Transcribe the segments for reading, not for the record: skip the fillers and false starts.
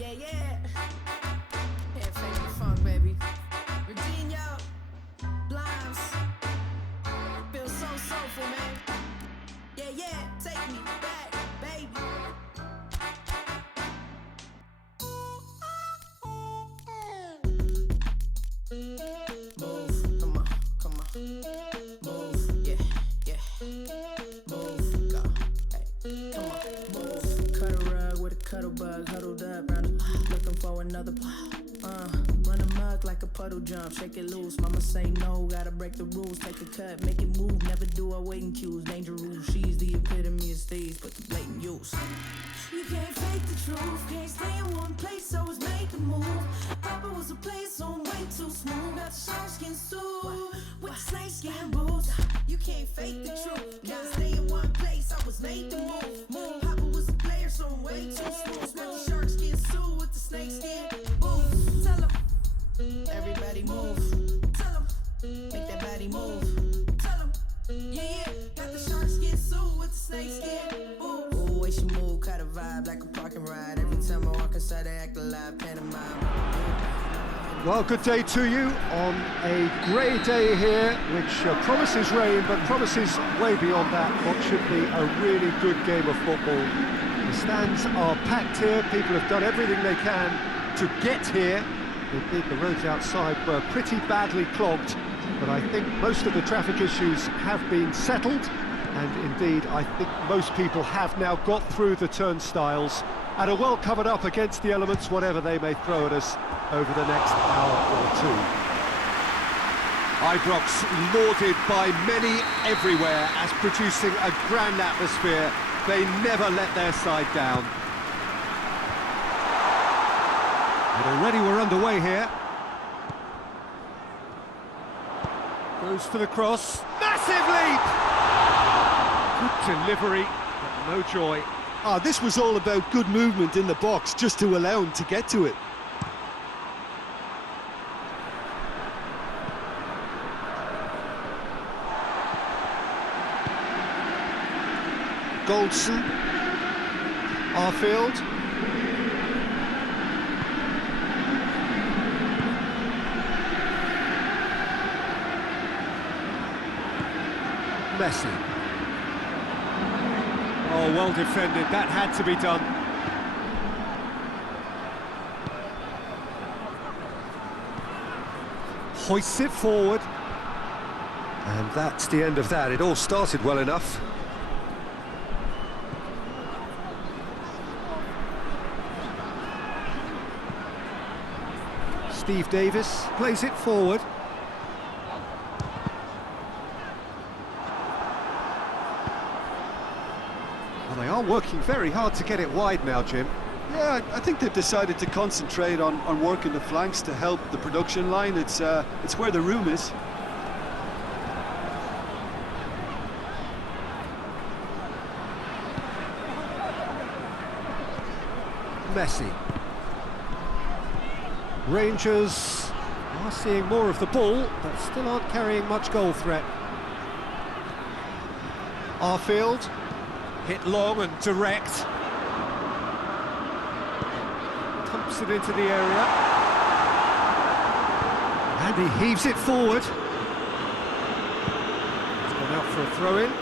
Yeah, yeah. Can't fake the funk, baby. Virginia, Blimes. Feels so soulful, man. Yeah, yeah. Take me back, baby. Move, come on, come on. Move, yeah, yeah. Move, go, hey, come on, move. Cut a rug with a cuddle bug, huddled up, round looking for another. Run amok like a puddle jump, shake it loose. Mama say no, gotta break the rules. Take a cut, make it move, never do a waiting cues. Danger rules, she's the epitome of steez, but the blatant use. You can't fake the truth, can't stay in one place, so it's made to move. Papa was a place on way too smooth. Got the shark skin suit with the snake skin boots. You can't fake the truth, can't stay in one place, I was made to move. Papa was a player, so I'm way too smooth. Got the shark skin suit with the snake skin boots. Tell 'em, everybody move. Tell 'em, make that body move. Tell 'em, yeah, yeah. Got the shark skin suit with the snake skin boots. Ooh, way she move, got a vibe like a parking ride. Every time I walk inside, I act alive, pantomime. Well, good day to you on a grey day here, which promises rain, but promises way beyond that what should be a really good game of football. The stands are packed here, people have done everything they can to get here. Indeed, the roads outside were pretty badly clogged, but I think most of the traffic issues have been settled, and indeed, I think most people have now got through the turnstiles and are well covered up against the elements, whatever they may throw at us over the next hour or two. Ibrox lauded by many everywhere as producing a grand atmosphere. They never let their side down. And already we're underway here. Goes for the cross. Massive leap! Good delivery, but no joy. This was all about good movement in the box, just to allow him to get to it. Goldson, Arfield, Messi. Oh, well defended, that had to be done. Hoists it forward. And that's the end of that. It all started well enough. Steve Davis plays it forward. Well, they are working very hard to get it wide now, Jim. Yeah, I think they've decided to concentrate on working the flanks to help the production line. It's where the room is. Messi. Rangers are seeing more of the ball, but still aren't carrying much goal threat. Arfield, hit long and direct. Pumps it into the area. And he heaves it forward. It's gone out for a throw-in.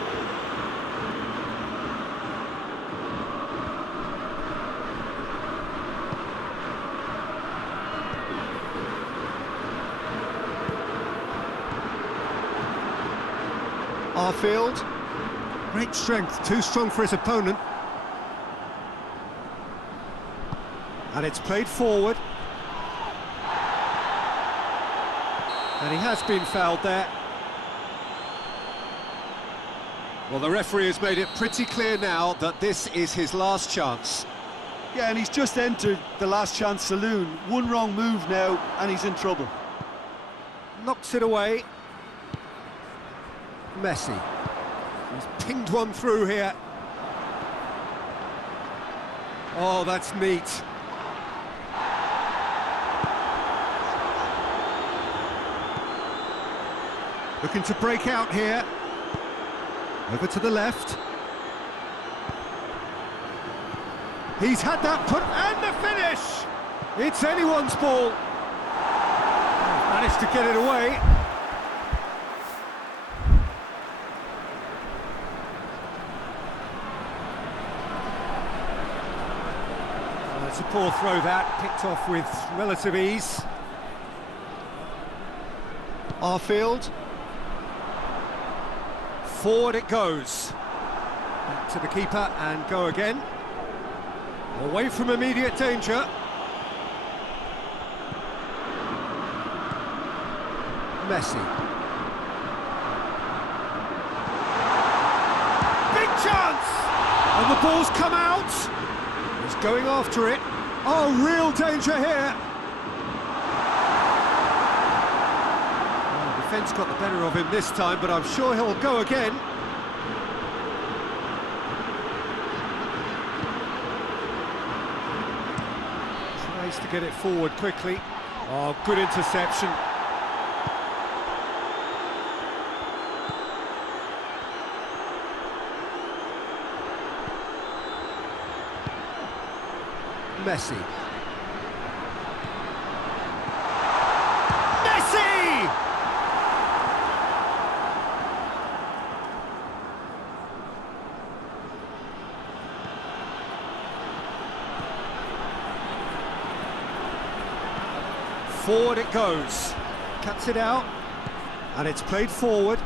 Arfield, great strength, too strong for his opponent. And it's played forward. And he has been fouled there. Well, the referee has made it pretty clear now that this is his last chance. Yeah, and he's just entered the last chance saloon. One wrong move now, and he's in trouble. Knocks it away. Messi. He's pinged one through here. Oh, that's neat. Looking to break out here. Over to the left. He's had that put, and the finish! It's anyone's ball. Managed to get it away. It's a poor throw that, picked off with relative ease. Arfield. Forward it goes. Back to the keeper and go again. Away from immediate danger. Messi. Big chance! And the ball's come out. He's going after it. Oh, real danger here. Well, the defence got the better of him this time, but I'm sure he'll go again. Tries to get it forward quickly. Oh, good interception. Messi. Messi! Forward it goes. Cuts it out. And it's played forward.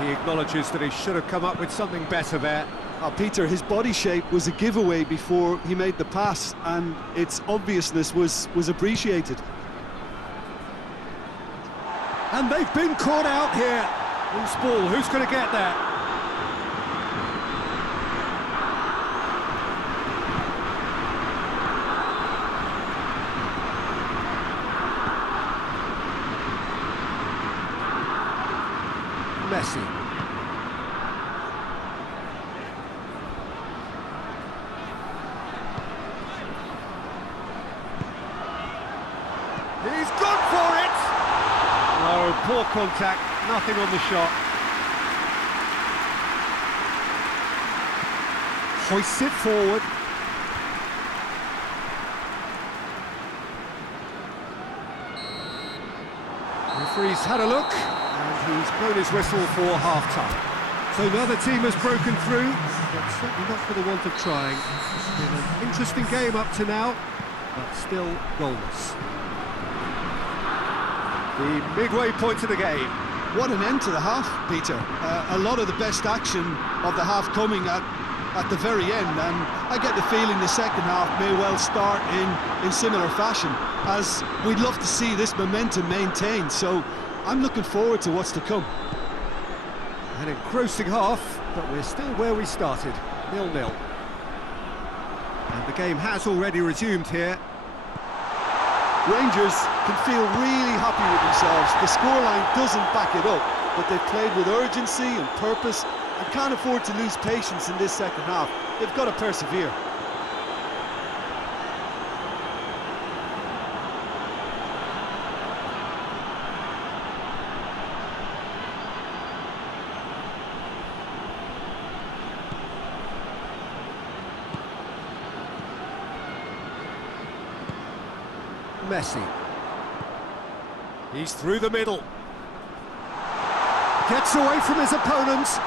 He acknowledges that he should have come up with something better there. Peter, his body shape was a giveaway before he made the pass, and its obviousness was appreciated. And they've been caught out here. Loose ball, who's going to get that? Messi. He's gone for it! No, poor contact, nothing on the shot. Hoists it forward. Referee's had a look. He's blown his whistle for half-time. So now the team has broken through, but certainly not for the want of trying. It's been an interesting game up to now, but still goalless. The midway point of the game. What an end to the half, Peter. A lot of the best action of the half coming at the very end, and I get the feeling the second half may well start in similar fashion, as we'd love to see this momentum maintained. So I'm looking forward to what's to come. An engrossing half, but we're still where we started, 0-0. And the game has already resumed here. Rangers can feel really happy with themselves. The scoreline doesn't back it up, but they've played with urgency and purpose and can't afford to lose patience in this second half. They've got to persevere. Messi. He's through the middle. Gets away from his opponents.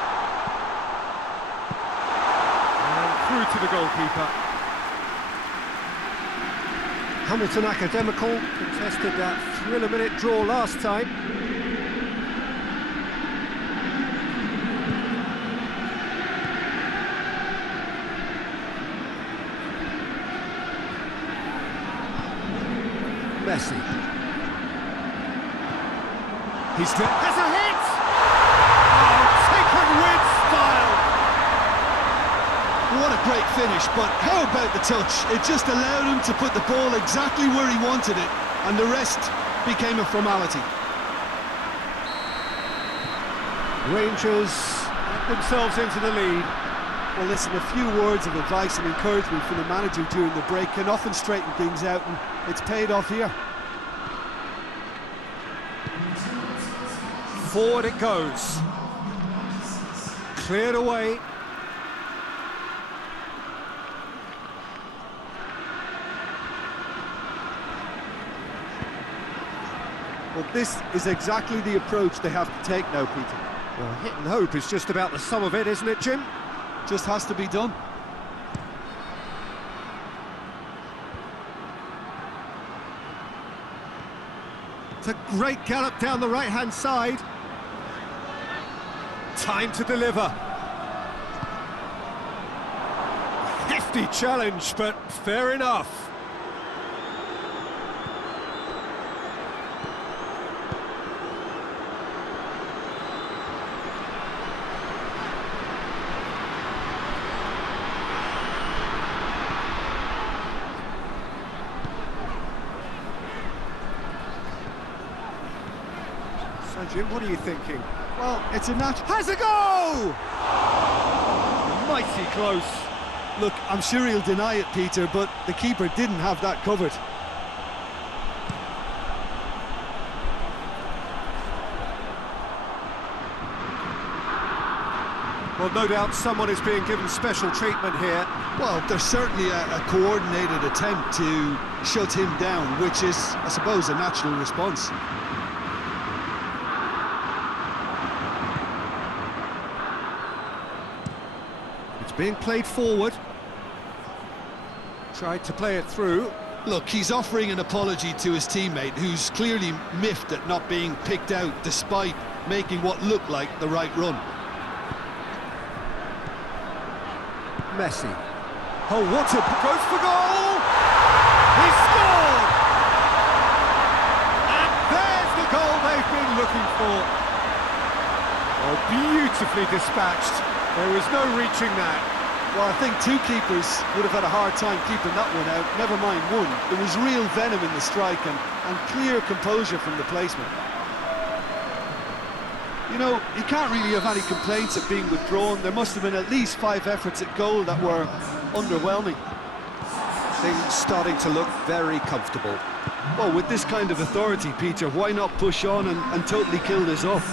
And through to the goalkeeper. Hamilton Academical contested that thriller-minute draw last time. Messi. Has a hit! Oh, taken with style! What a great finish, but how about the touch? It just allowed him to put the ball exactly where he wanted it, and the rest became a formality. Rangers get themselves into the lead. Well, listen, a few words of advice and encouragement from the manager during the break can often straighten things out, and it's paid off here. Forward it goes. Cleared away. Well, this is exactly the approach they have to take now, Peter. Well, hit and hope is just about the sum of it, isn't it, Jim? Just has to be done. It's a great gallop down the right-hand side. Time to deliver. Hefty challenge, but fair enough. So, Jim, what are you thinking? Well, it's a natural... Has a goal! Mighty close. Look, I'm sure he'll deny it, Peter, but the keeper didn't have that covered. Well, no doubt someone is being given special treatment here. Well, there's certainly a coordinated attempt to shut him down, which is, I suppose, a natural response. It's being played forward. Tried to play it through. Look, he's offering an apology to his teammate, who's clearly miffed at not being picked out despite making what looked like the right run. Messi. Oh, what a... goes for goal! He scored! And there's the goal they've been looking for. Oh, beautifully dispatched. There was no reaching that. Well, I think two keepers would have had a hard time keeping that one out, never mind one. There was real venom in the strike and clear composure from the placement. You know, you can't really have any complaints at being withdrawn. There must have been at least 5 efforts at goal that were underwhelming. Things starting to look very comfortable. Well, with this kind of authority, Peter, why not push on and totally kill this off?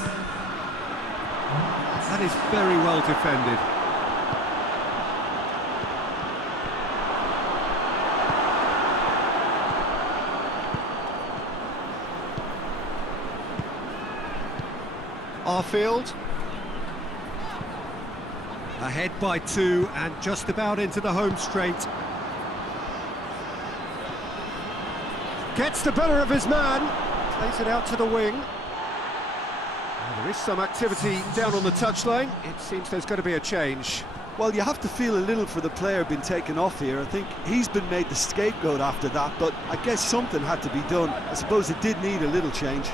That is very well defended. Arfield. Ahead by 2 and just about into the home straight. Gets the better of his man. Plays it out to the wing. Well, there is some activity down on the touchline. It seems there's going to be a change. Well, you have to feel a little for the player being taken off here. I think he's been made the scapegoat after that, but I guess something had to be done. I suppose it did need a little change.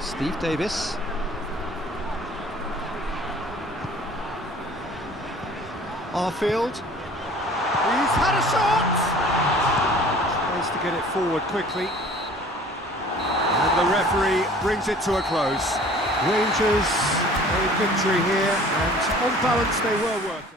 Steve Davis. Arfield. He's had a shot! Tries to get it forward quickly. And the referee brings it to a close. Rangers in victory here, and on balance they were working.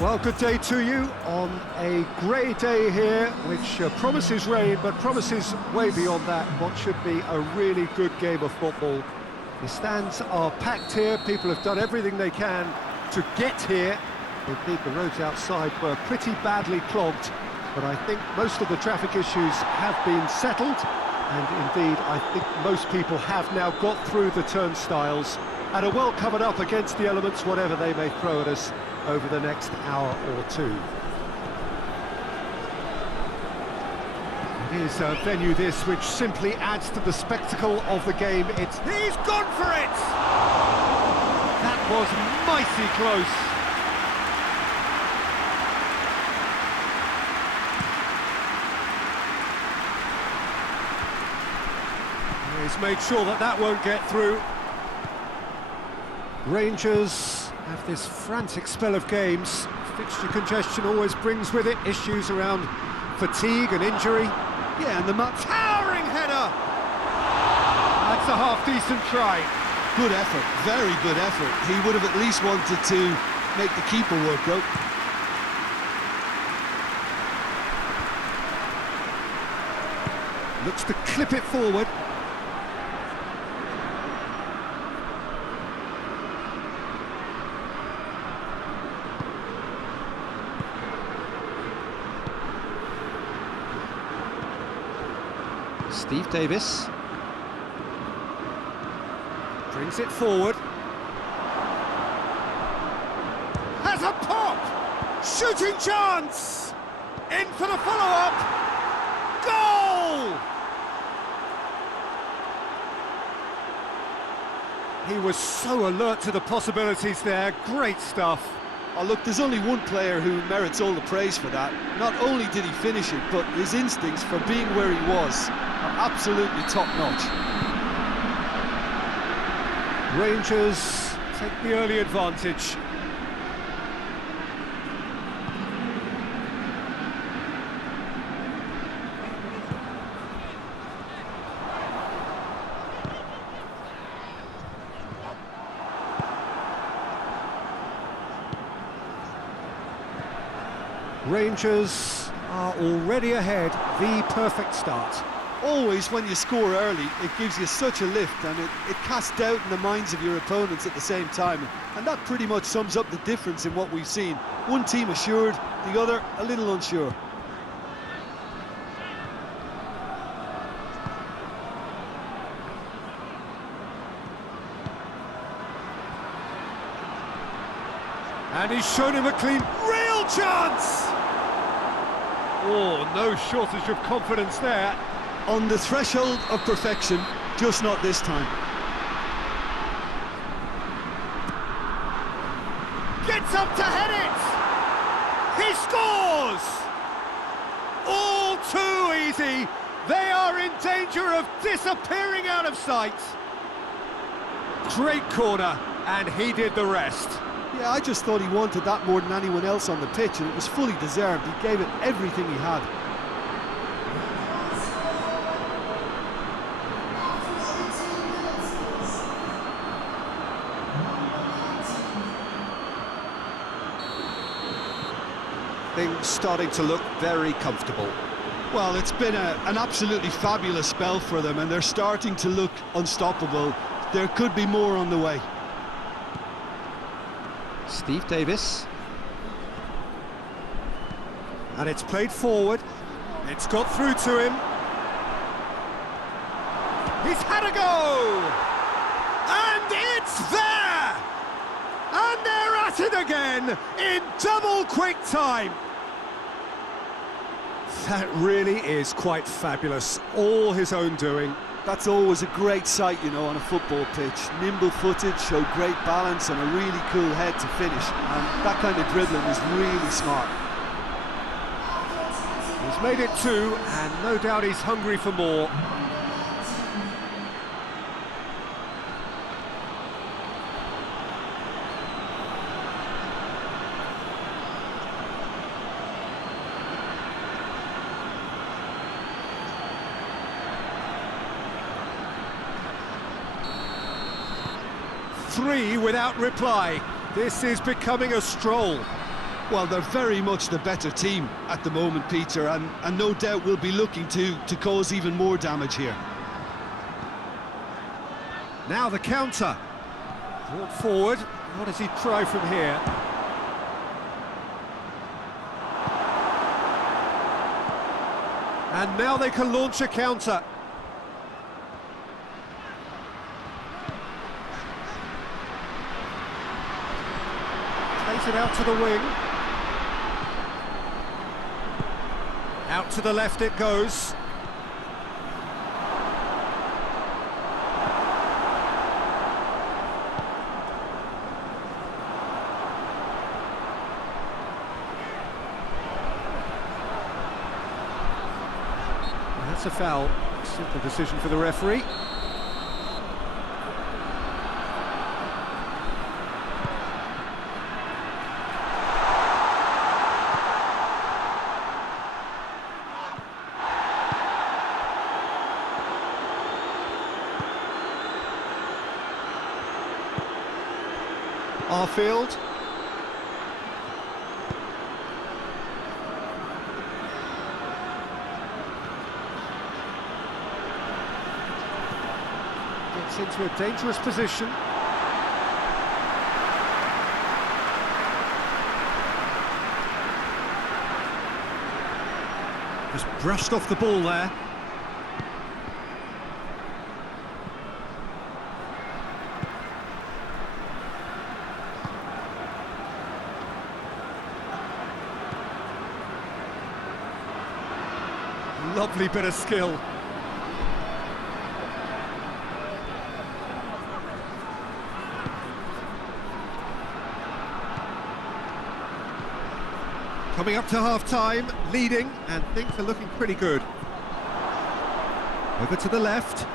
Well, good day to you on a grey day here, which promises rain, but promises way beyond that what should be a really good game of football. The stands are packed here, people have done everything they can to get here, Indeed, the roads outside were pretty badly clogged, but I think most of the traffic issues have been settled, and indeed, I think most people have now got through the turnstiles and are well covered up against the elements, whatever they may throw at us over the next hour or two. It is a venue this which simply adds to the spectacle of the game. He's gone for it! That was mighty close. He's made sure that that won't get through. Rangers have this frantic spell of games. Fixture congestion always brings with it issues around fatigue and injury. Yeah, and the towering header! That's a half-decent try. Good effort, very good effort. He would have at least wanted to make the keeper work out. Looks to clip it forward. Steve Davis brings it forward. Has a pop! Shooting chance! In for the follow-up! Goal! He was so alert to the possibilities there. Great stuff. Oh, look, there's only one player who merits all the praise for that. Not only did he finish it, but his instincts for being where he was are absolutely top-notch. Rangers take the early advantage. Rangers are already ahead, the perfect start. Always when you score early, it gives you such a lift, and it casts doubt in the minds of your opponents at the same time, and that pretty much sums up the difference in what we've seen. One team assured, the other a little unsure. And he's shown him a clean, real chance! Oh, no shortage of confidence there. On the threshold of perfection, just not this time. Gets up to head it! He scores! All too easy. They are in danger of disappearing out of sight. Great corner, and he did the rest. Yeah, I just thought he wanted that more than anyone else on the pitch, and it was fully deserved. He gave it everything he had. Things starting to look very comfortable. Well, it's been an absolutely fabulous spell for them, and they're starting to look unstoppable. There could be more on the way. Steve Davis. And it's played forward. It's got through to him. He's had a go! And it's there! And they're at it again in double quick time. That really is quite fabulous. All his own doing. That's always a great sight, you know, on a football pitch. Nimble-footed, showed great balance and a really cool head to finish. And that kind of dribbling is really smart. He's made it two, and no doubt he's hungry for more. Three without reply. This is becoming a stroll. Well, they're very much the better team at the moment, Peter, and no doubt will be looking to cause even more damage here. Now the counter. Brought forward. What does he try from here? And now they can launch a counter. Plays it out to the wing. Out to the left it goes. That's a foul. Simple decision for the referee. Arfield. Gets into a dangerous position. Just brushed off the ball there. Lovely bit of skill. Coming up to half-time, leading, and things are looking pretty good. Over to the left.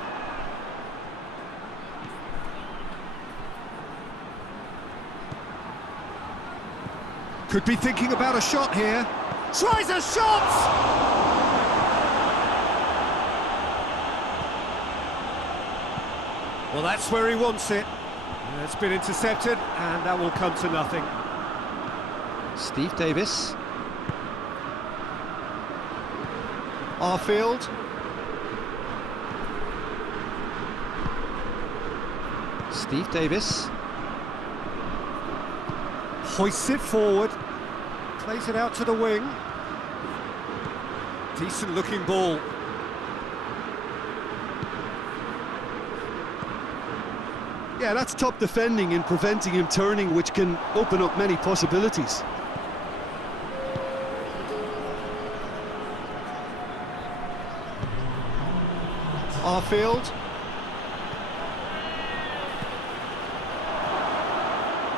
Could be thinking about a shot here. Tries a shot! Well, that's where he wants it. It's been intercepted, and that will come to nothing. Steve Davis. Arfield. Steve Davis. Hoists it forward. Plays it out to the wing. Decent looking ball. Yeah, that's top defending and preventing him turning, which can open up many possibilities. Arfield.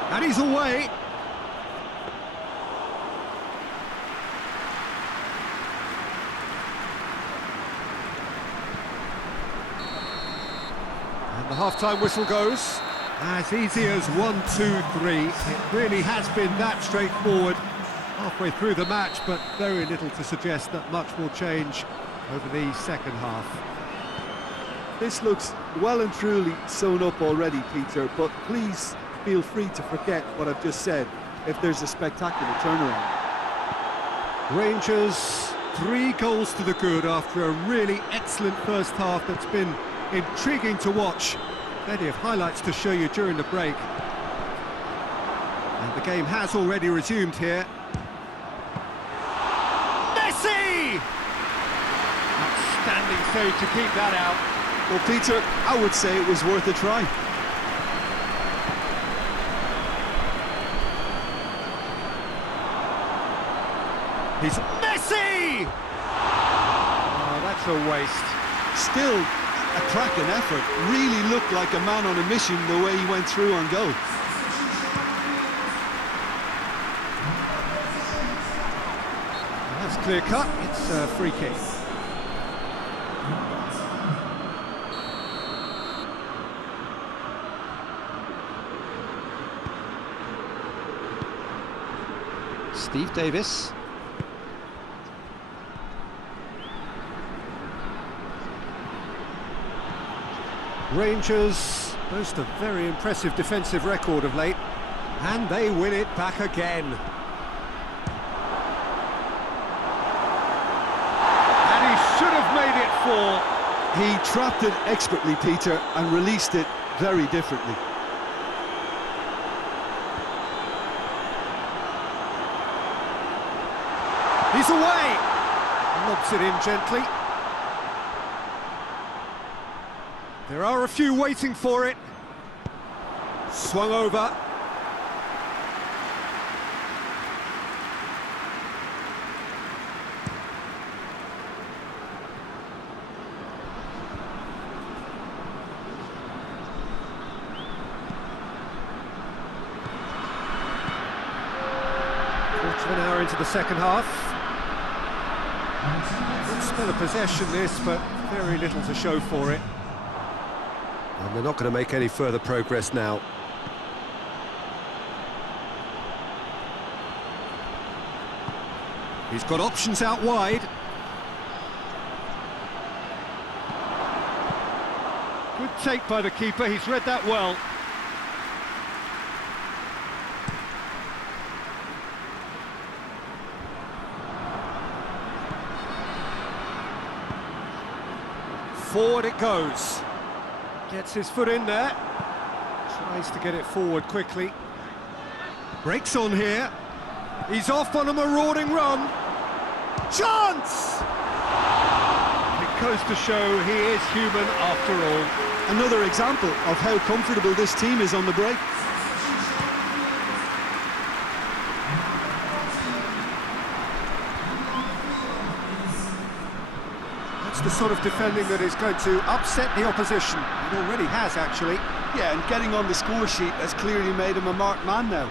And he's away. And the half-time whistle goes. As easy as 1, 2, 3. It really has been that straightforward halfway through the match, but very little to suggest that much will change over the second half. This looks well and truly sewn up already, Peter, but please feel free to forget what I've just said if there's a spectacular turnaround. Rangers 3 goals to the good after a really excellent first half that's been intriguing to watch. Plenty of highlights to show you during the break. And the game has already resumed here. Messi! Outstanding save to keep that out. Well, Peter, I would say it was worth a try. He's Messi! Oh, that's a waste. Still a cracking effort. Really looked like a man on a mission the way he went through on goal. That's clear cut. It's a free kick. Steve Davis. Rangers boast a very impressive defensive record of late, and they win it back again. And he should have made it 4. He trapped it expertly, Peter, and released it very differently. He's away! Lobs it in gently. There are a few waiting for it. Swung over. Quarter of an hour into the second half. Good spell of possession this, but very little to show for it. And they're not going to make any further progress now. He's got options out wide. Good take by the keeper, he's read that well. Forward it goes. Gets his foot in there. Tries to get it forward quickly. Breaks on here. He's off on a marauding run. Chance! It goes to show he is human after all. Another example of how comfortable this team is on the break. That's the sort of defending that is going to upset the opposition. It already has, actually. Yeah, and getting on the score sheet has clearly made him a marked man now.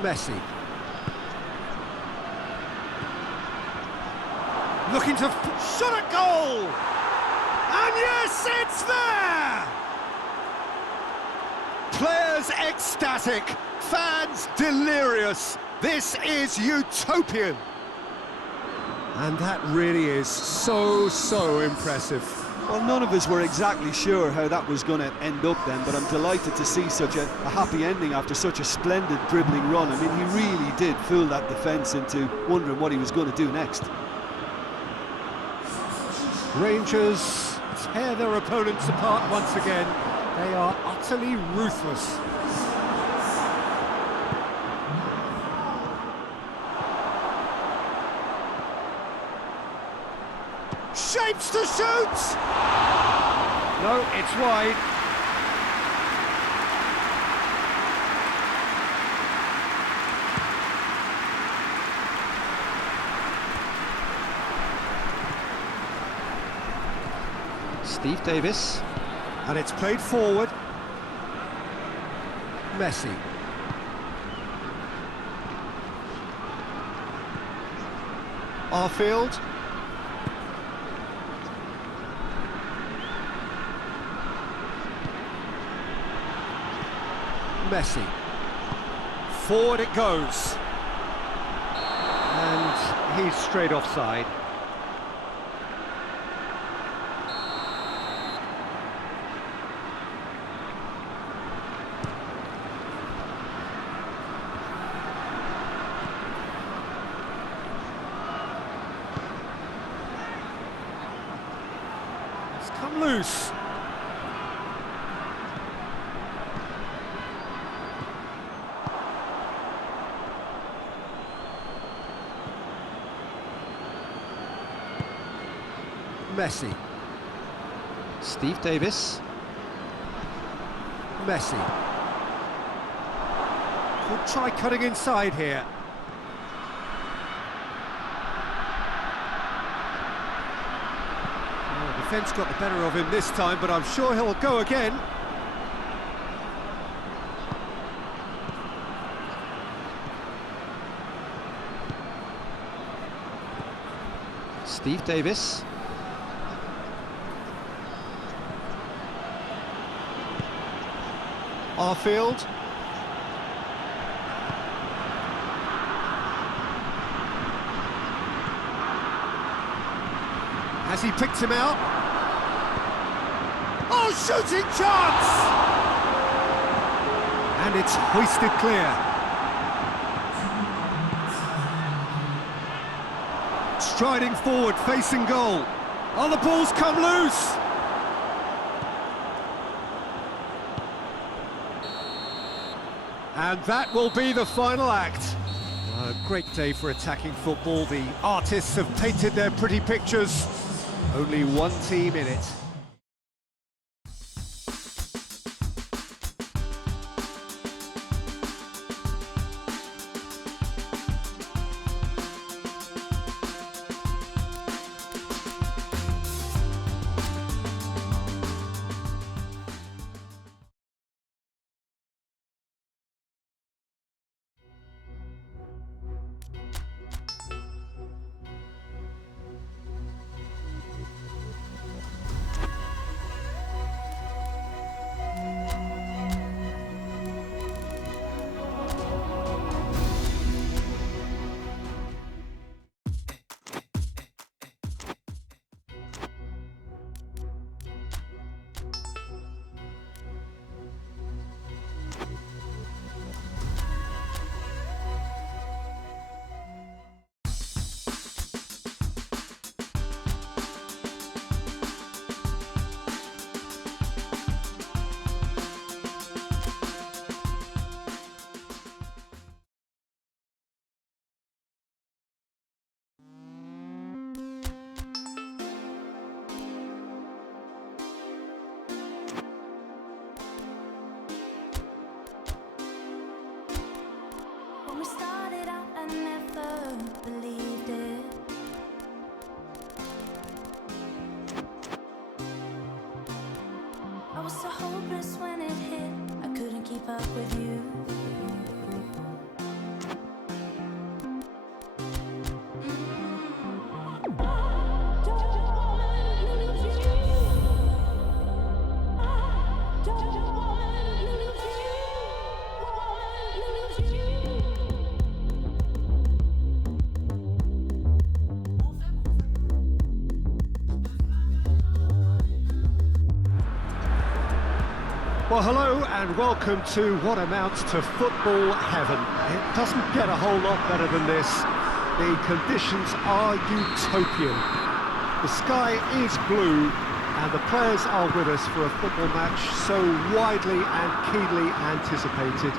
Messi. Looking to shot a goal! And yes, it's there! Players ecstatic, fans delirious. This is utopian. And that really is so impressive. Well, none of us were exactly sure how that was going to end up then, but I'm delighted to see such a happy ending after such a splendid dribbling run. I mean, he really did fool that defence into wondering what he was going to do next. Rangers tear their opponents apart once again. They are utterly ruthless. Shapes to shoot! No, it's wide. Steve Davis. And it's played forward. Messi. Arfield. Messi. Forward it goes. And he's straight offside. It's come loose. Messi. Steve Davis. Messi. Could try cutting inside here. Oh, defence got the better of him this time, but I'm sure he'll go again. Steve Davis. Arfield. Has he picked him out? Oh, shooting chance! And it's hoisted clear. Striding forward, facing goal. Oh, the ball's come loose! And that will be the final act. A great day for attacking football. The artists have painted their pretty pictures. Only one team in it. When we started out, I never believed it. I was so hopeless when it hit. I couldn't keep up with you. Well, hello and welcome to what amounts to football heaven. It doesn't get a whole lot better than this. The conditions are utopian. The sky is blue and the players are with us for a football match so widely and keenly anticipated.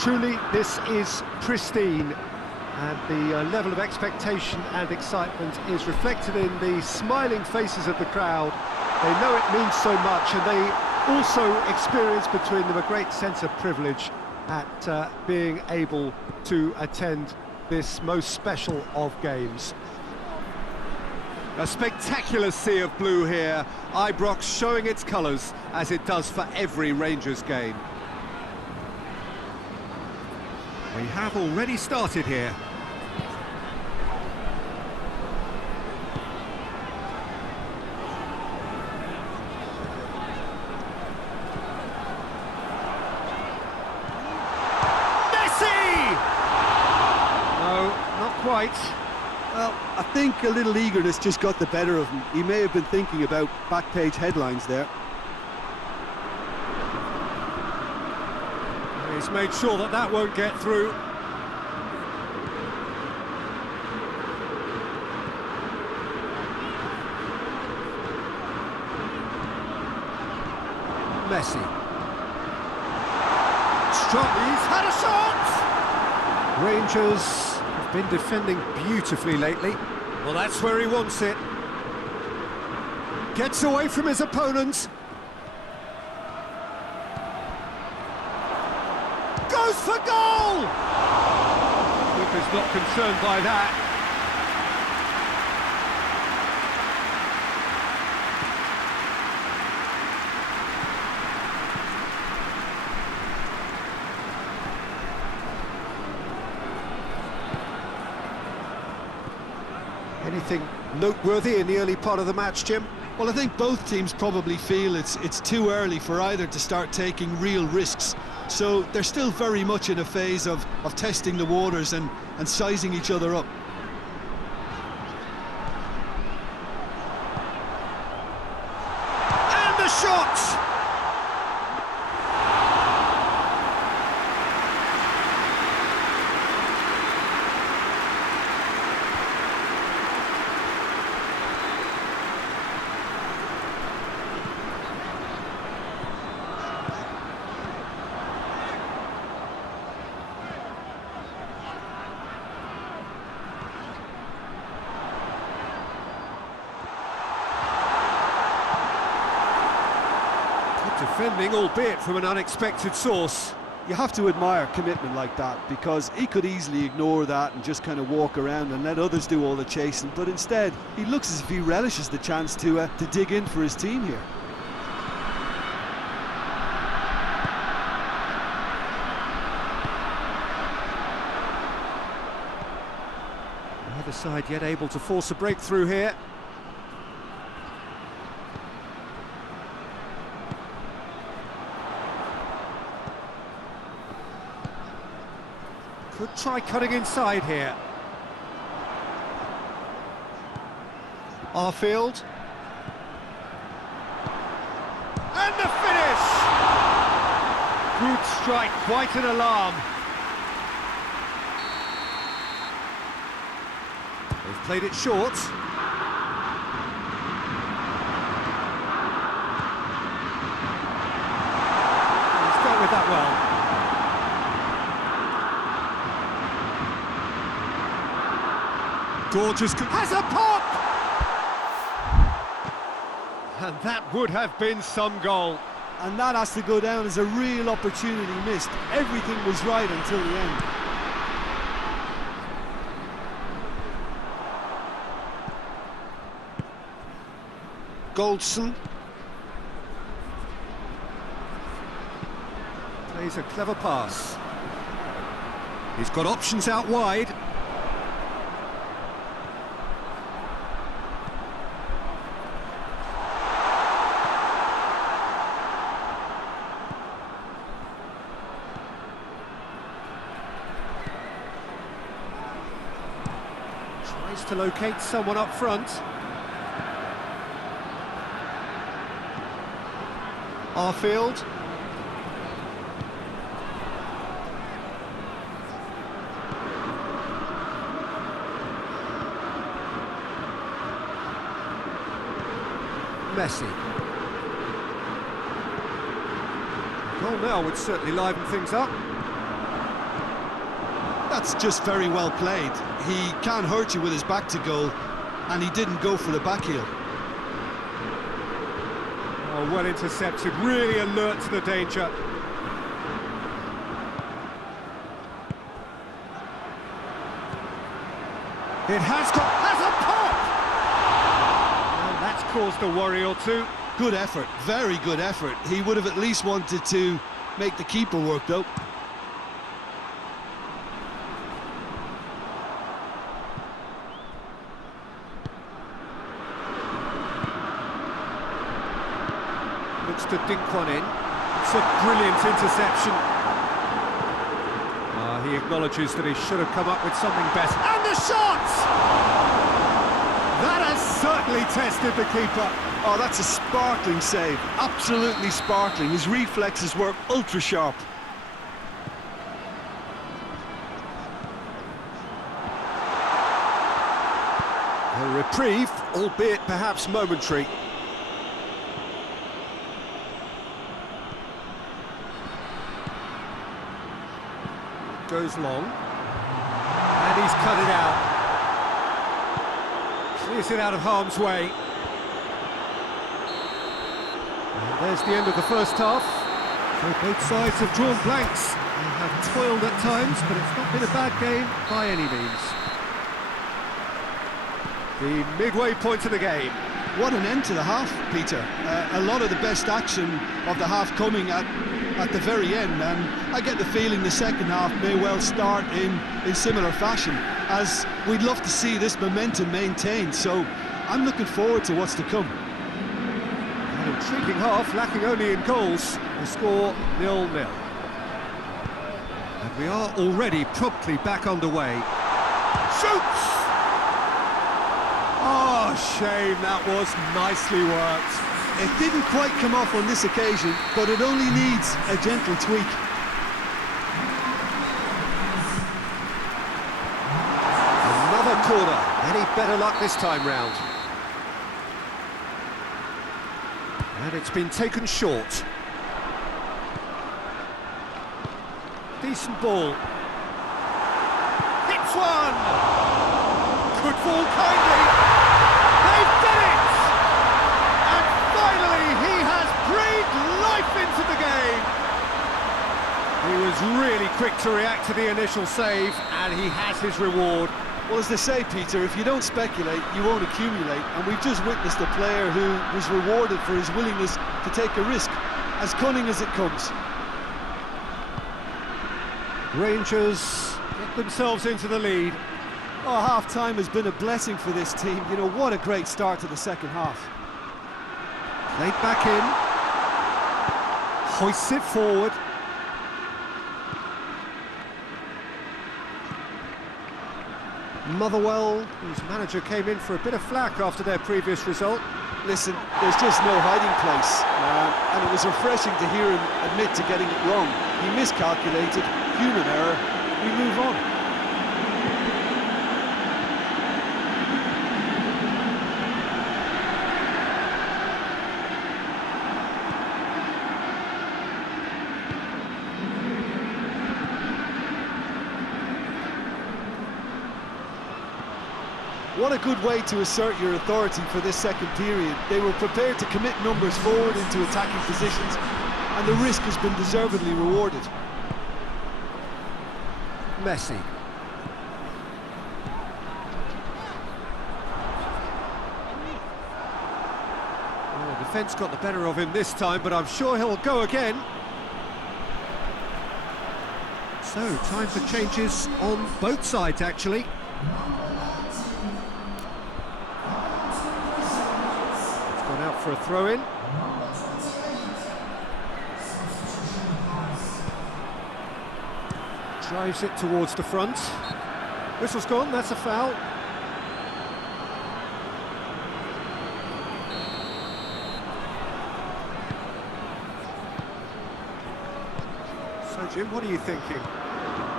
Truly, this is pristine, and the level of expectation and excitement is reflected in the smiling faces of the crowd. They know it means so much, and they also experience between them a great sense of privilege at being able to attend this most special of games. A spectacular sea of blue here, Ibrox showing its colours as it does for every Rangers game. We have already started here. Quite. Well, I think a little eagerness just got the better of him. He may have been thinking about back page headlines there. He's made sure that that won't get through. Messi. Strong. He's had a shot! Rangers been defending beautifully lately. Well, that's where he wants it. Gets away from his opponents. Goes for goal! Keeper's not concerned by that. Anything noteworthy in the early part of the match, Jim? Well, I think both teams probably feel it's too early for either to start taking real risks. So they're still very much in a phase of testing the waters and sizing each other up. And the shot! Defending, albeit from an unexpected source. You have to admire commitment like that, because he could easily ignore that and just kind of walk around and let others do all the chasing, but instead he looks as if he relishes the chance to dig in for his team here. Neither side yet able to force a breakthrough here. Could try cutting inside here. Arfield. And the finish! Good strike, quite an alarm. They've played it short. He's dealt with that well. Gorgeous, has a pop! And that would have been some goal. And that has to go down as a real opportunity missed. Everything was right until the end. Goldson. Plays a clever pass. He's got options out wide. Tries to locate someone up front. Arfield. Messi. Goal now would certainly liven things up. That's just very well played. He can't hurt you with his back to goal, and he didn't go for the back heel. Oh, well intercepted, really alert to the danger. It has a pop! Well, that's caused a worry or two. Good effort, very good effort. He would have at least wanted to make the keeper work, though. Looks to dink one in. It's a brilliant interception. He acknowledges that he should have come up with something better. And the shot! That has certainly tested the keeper. Oh, that's a sparkling save. Absolutely sparkling. His reflexes were ultra sharp. A reprieve, albeit perhaps momentary. Goes long, and he's cut it out. Clears it out of harm's way. And there's the end of the first half. So both sides have drawn blanks. They have toiled at times, but it's not been a bad game by any means. The midway point of the game. What an end to the half, Peter. A lot of the best action of the half coming at the very end, and I get the feeling the second half may well start in similar fashion, as we'd love to see this momentum maintained, so I'm looking forward to what's to come. An intriguing half, lacking only in goals. The score 0-0. And we are already promptly back underway. Shoots! Oh, shame, that was nicely worked. It didn't quite come off on this occasion, but it only needs a gentle tweak. Another corner. Any better luck this time round? And it's been taken short. Decent ball. Hits one! Could fall kindly. They've done it! And finally he has breathed life into was really quick to react to the initial save, and he has his reward. Well, as they say, Peter, if you don't speculate, you won't accumulate. And we've just witnessed a player who was rewarded for his willingness to take a risk, as cunning as it comes. Rangers get themselves into the lead. Oh, half-time has been a blessing for this team. You know, what a great start to the second half. Played back in. Hoists it forward. Motherwell, whose manager came in for a bit of flack after their previous result. Listen, there's just no hiding place, and it was refreshing to hear him admit to getting it wrong. He miscalculated, human error, we move on. What a good way to assert your authority for this second period. They were prepared to commit numbers forward into attacking positions, and the risk has been deservedly rewarded. Messi. Well, the defence got the better of him this time, but I'm sure he'll go again. So, time for changes on both sides, actually. Out for a throw-in. Drives it towards the front. Whistle's gone, that's a foul. So Jim, what are you thinking?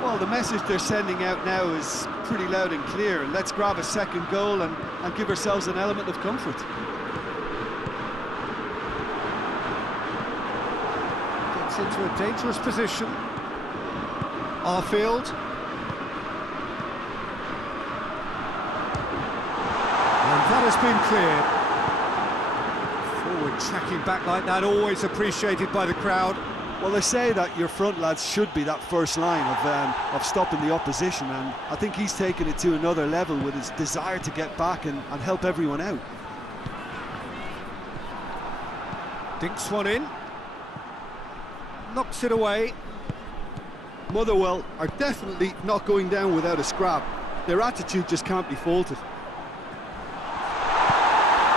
Well, the message they're sending out now is pretty loud and clear. Let's grab a second goal and give ourselves an element of comfort. Into a dangerous position. Arfield. And that has been cleared. Forward tracking back like that, always appreciated by the crowd. Well, they say that your front lads should be that first line of stopping the opposition, and I think he's taken it to another level with his desire to get back and help everyone out. Dinks one in. Knocks it away. Motherwell are definitely not going down without a scrap. Their attitude just can't be faulted.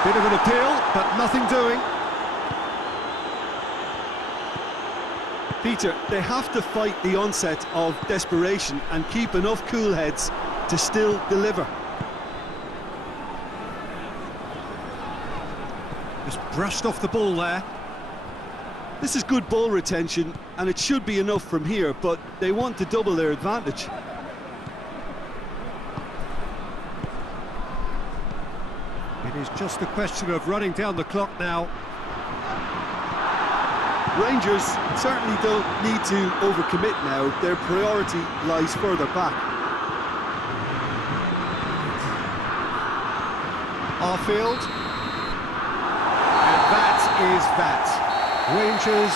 Bit of an appeal, but nothing doing. Peter, they have to fight the onset of desperation and keep enough cool heads to still deliver. Just brushed off the ball there. This is good ball retention, and it should be enough from here, but they want to double their advantage. It is just a question of running down the clock now. Rangers certainly don't need to overcommit now. Their priority lies further back. Arfield. And that is that. Rangers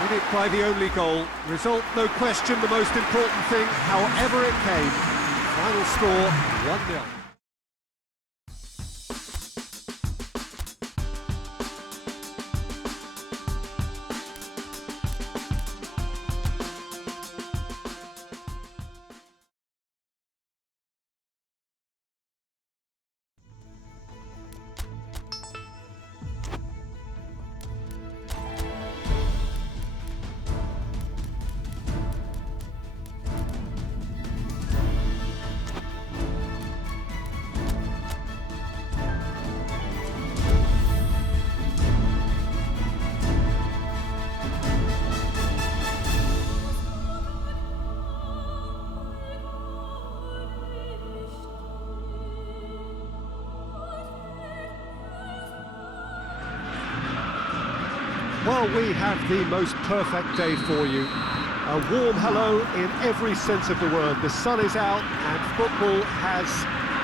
win it by the only goal. Result, no question, the most important thing, however it came. Final score, 1-0. Well, we have the most perfect day for you. A warm hello in every sense of the word. The sun is out and football has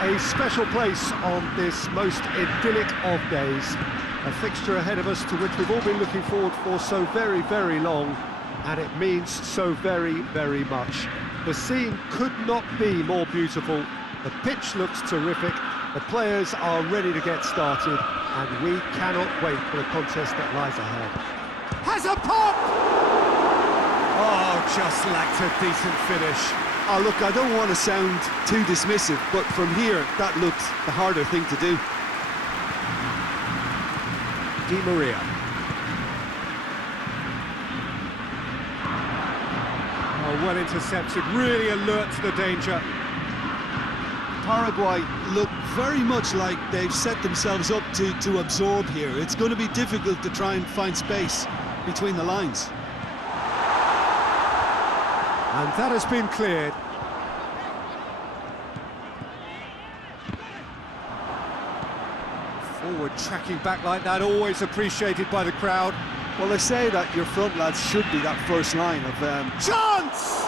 a special place on this most idyllic of days. A fixture ahead of us to which we've all been looking forward for so very, very long. and it means so very, very much. The scene could not be more beautiful. The pitch looks terrific, the players are ready to get started, and we cannot wait for the contest that lies ahead. Has a pop! Oh, just lacked a decent finish. Oh, look, I don't want to sound too dismissive, but from here, that looked the harder thing to do. Di Maria. Oh, well intercepted, really alert to the danger. Paraguay look very much like they've set themselves up to absorb here. It's going to be difficult to try and find space between the lines. And that has been cleared. Forward tracking back like that, always appreciated by the crowd. Well, they say that your front lads should be that first line of... Chance!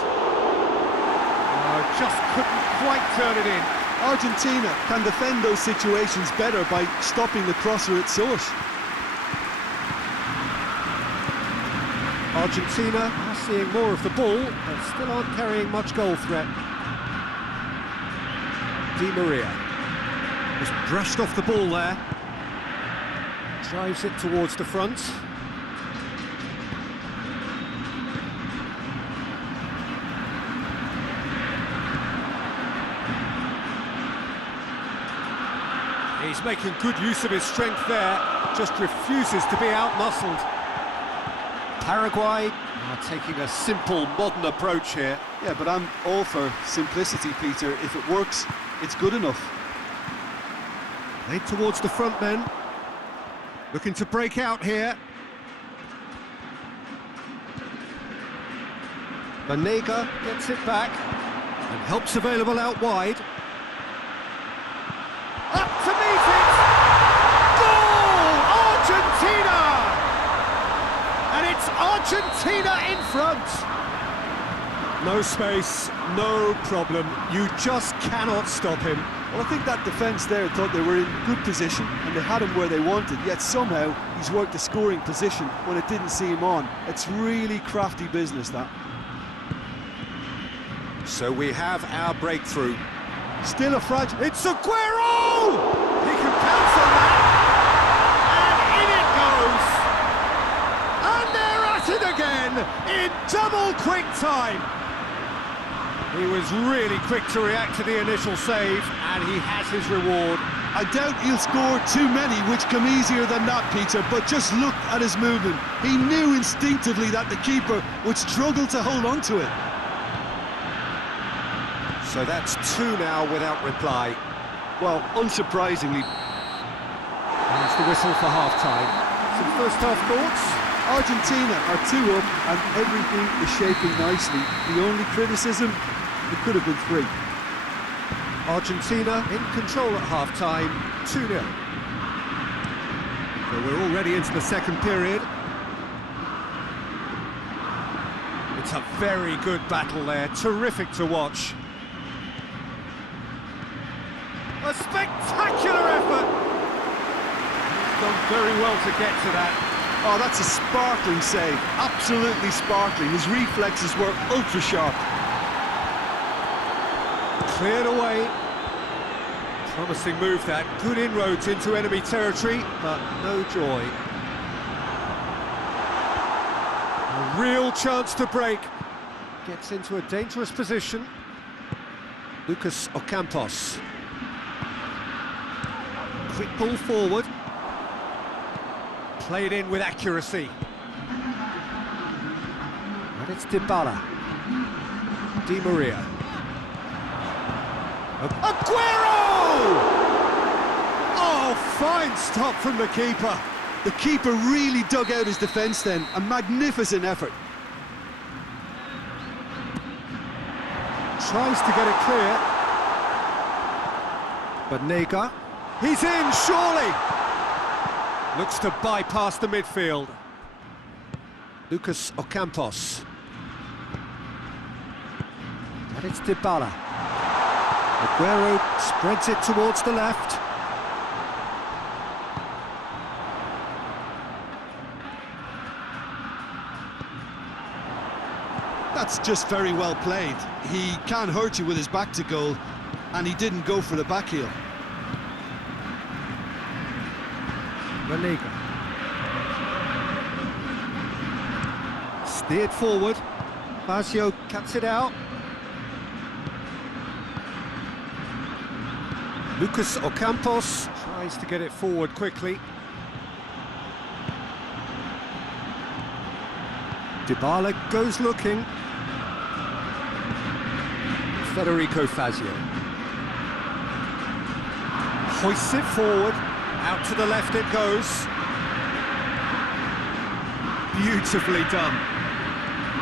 Oh, just couldn't quite turn it in. Argentina can defend those situations better by stopping the crosser at source. Argentina are seeing more of the ball, but still aren't carrying much goal threat. Di Maria just brushed off the ball there. Drives it towards the front. He's making good use of his strength there, just refuses to be outmuscled. Paraguay are taking a simple, modern approach here. Yeah, but I'm all for simplicity, Peter. If it works, it's good enough. Played towards the front men. Looking to break out here. Banega gets it back and helps available out wide. Up to meet it! Goal! Argentina! And it's Argentina in front! No space, no problem. You just cannot stop him. Well, I think that defence there thought they were in good position and they had him where they wanted, yet somehow he's worked the scoring position when it didn't see him on. It's really crafty business, that. So we have our breakthrough. Still a fragile... It's Aguero! He can pounce on that! And in it goes! And they're at it again in double quick time! He was really quick to react to the initial save, and he has his reward. I doubt he'll score too many which come easier than that, Peter, but just look at his movement. He knew instinctively that the keeper would struggle to hold on to it. So that's 2 now without reply. Well, unsurprisingly. There's the whistle for half-time. Some first-half thoughts? Argentina are 2 up and everything is shaping nicely. The only criticism, it could have been 3. Argentina in control at half-time, 2-0. So we're already into the second period. It's a very good battle there, terrific to watch. A spectacular effort! He's done very well to get to that. Oh, that's a sparkling save, absolutely sparkling. His reflexes were ultra sharp. Cleared away. Promising move that, good inroads into enemy territory, but no joy. A real chance to break. Gets into a dangerous position. Lucas Ocampos. Quick ball forward. Played in with accuracy. And it's Dybala. Di Maria. Aguero! Oh, fine stop from the keeper. The keeper really dug out his defence then. A magnificent effort. Tries to get it clear. Banega. He's in, surely! Looks to bypass the midfield. Lucas Ocampos. And it's Dybala. Aguero spreads it towards the left. That's just very well played. He can hurt you with his back to goal, and he didn't go for the back heel. Raniga. Steered forward. Fazio cuts it out. Lucas Ocampos tries to get it forward quickly. Dybala goes looking. Federico Fazio hoists it forward. Out to the left it goes. Beautifully done.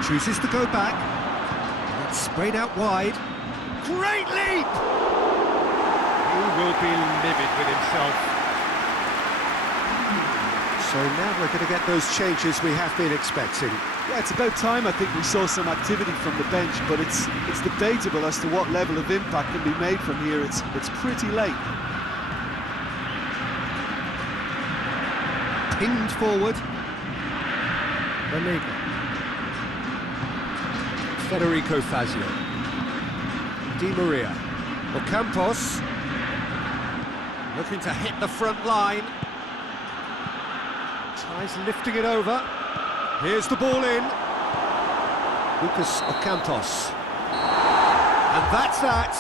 Chooses to go back. It's sprayed out wide. Great leap! He will be livid with himself. So now we're going to get those changes we have been expecting. Yeah, it's about time I think we saw some activity from the bench, but it's debatable as to what level of impact can be made from here. It's pretty late. Pinged forward. Raniga. Federico Fazio. Di Maria. Ocampos. Looking to hit the front line. Tries lifting it over. Here's the ball in. Lucas Ocampos. And that's that.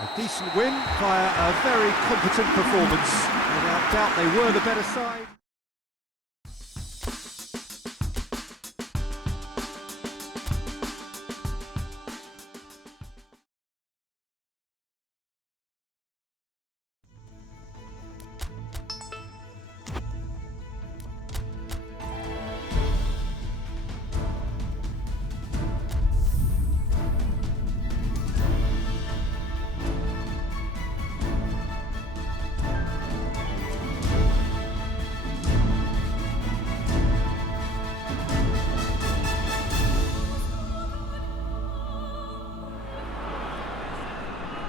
A decent win via a very competent performance. Without doubt they were the better side.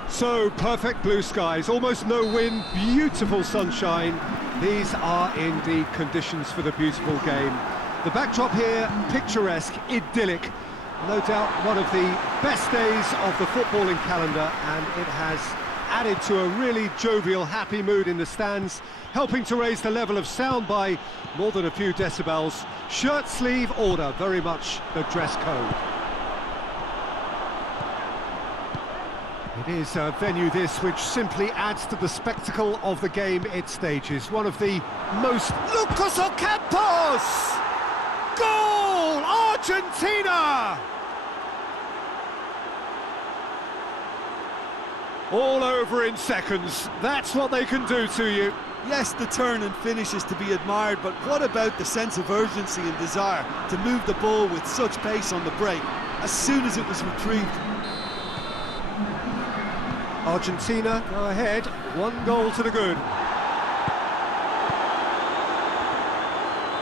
So, perfect blue skies, almost no wind, beautiful sunshine. These are indeed conditions for the beautiful game. The backdrop here, picturesque, idyllic. No doubt one of the best days of the footballing calendar, and it has added to a really jovial, happy mood in the stands, helping to raise the level of sound by more than a few decibels. Shirt sleeve order, very much the dress code. It is a venue this which simply adds to the spectacle of the game it stages. One of the most... Lucas Ocampos! Goal! Argentina! All over in seconds. That's what they can do to you. Yes, the turn and finish is to be admired, but what about the sense of urgency and desire to move the ball with such pace on the break as soon as it was retrieved? Argentina go ahead, 1 goal to the good.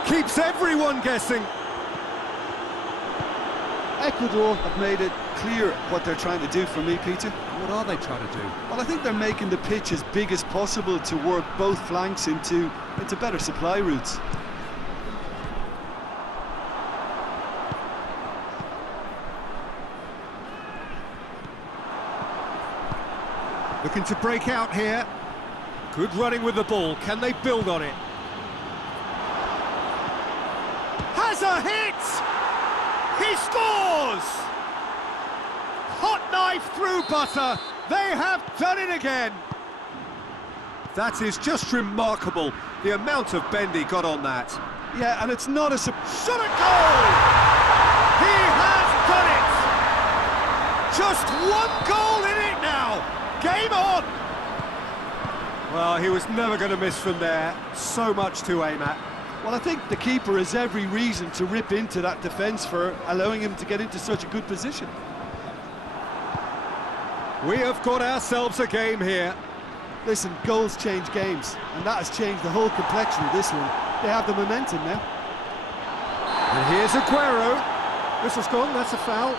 Keeps everyone guessing. Ecuador have made it clear what they're trying to do for me, Peter. What are they trying to do? Well, I think they're making the pitch as big as possible to work both flanks into better supply routes. Looking to break out here. Good running with the ball. Can they build on it? Has a hit! He scores! Hot knife through butter. They have done it again. That is just remarkable. The amount of bend he got on that. Yeah, and it's not a... Shot a goal! He has done it! Just 1 goal in it now. Game on! Well, he was never going to miss from there. So much to aim at. Well, I think the keeper has every reason to rip into that defence for allowing him to get into such a good position. We have got ourselves a game here. Listen, goals change games, and that has changed the whole complexion of this one. They have the momentum now. And here's Aguero. Whistle's gone, that's a foul.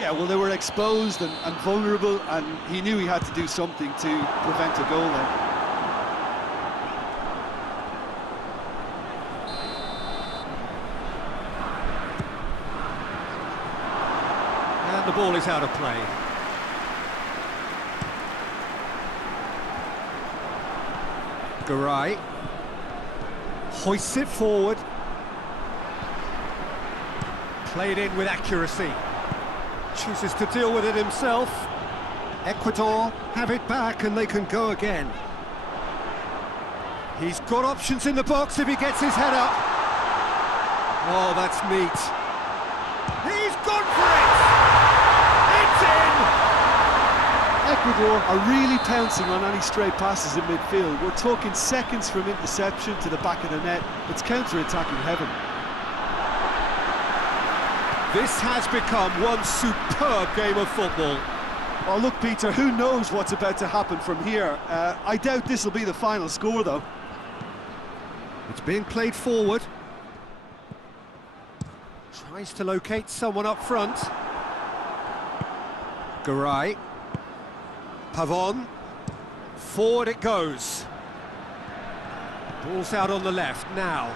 Yeah, well, they were exposed and vulnerable, and he knew he had to do something to prevent a goal then. the ball is out of play. Garay hoists it forward. Played in with accuracy. Chooses to deal with it himself. Ecuador have it back and they can go again. He's got options in the box if he gets his head up. Oh, that's neat. He's gone for it! It's in! Ecuador are really pouncing on any stray passes in midfield. We're talking seconds from interception to the back of the net. It's counter-attacking heaven. This has become one superb game of football. Oh, look, Peter, who knows what's about to happen from here? I doubt this will be the final score, though. It's being played forward. Tries to locate someone up front. Garay. Pavon. Forward it goes. Ball's out on the left now.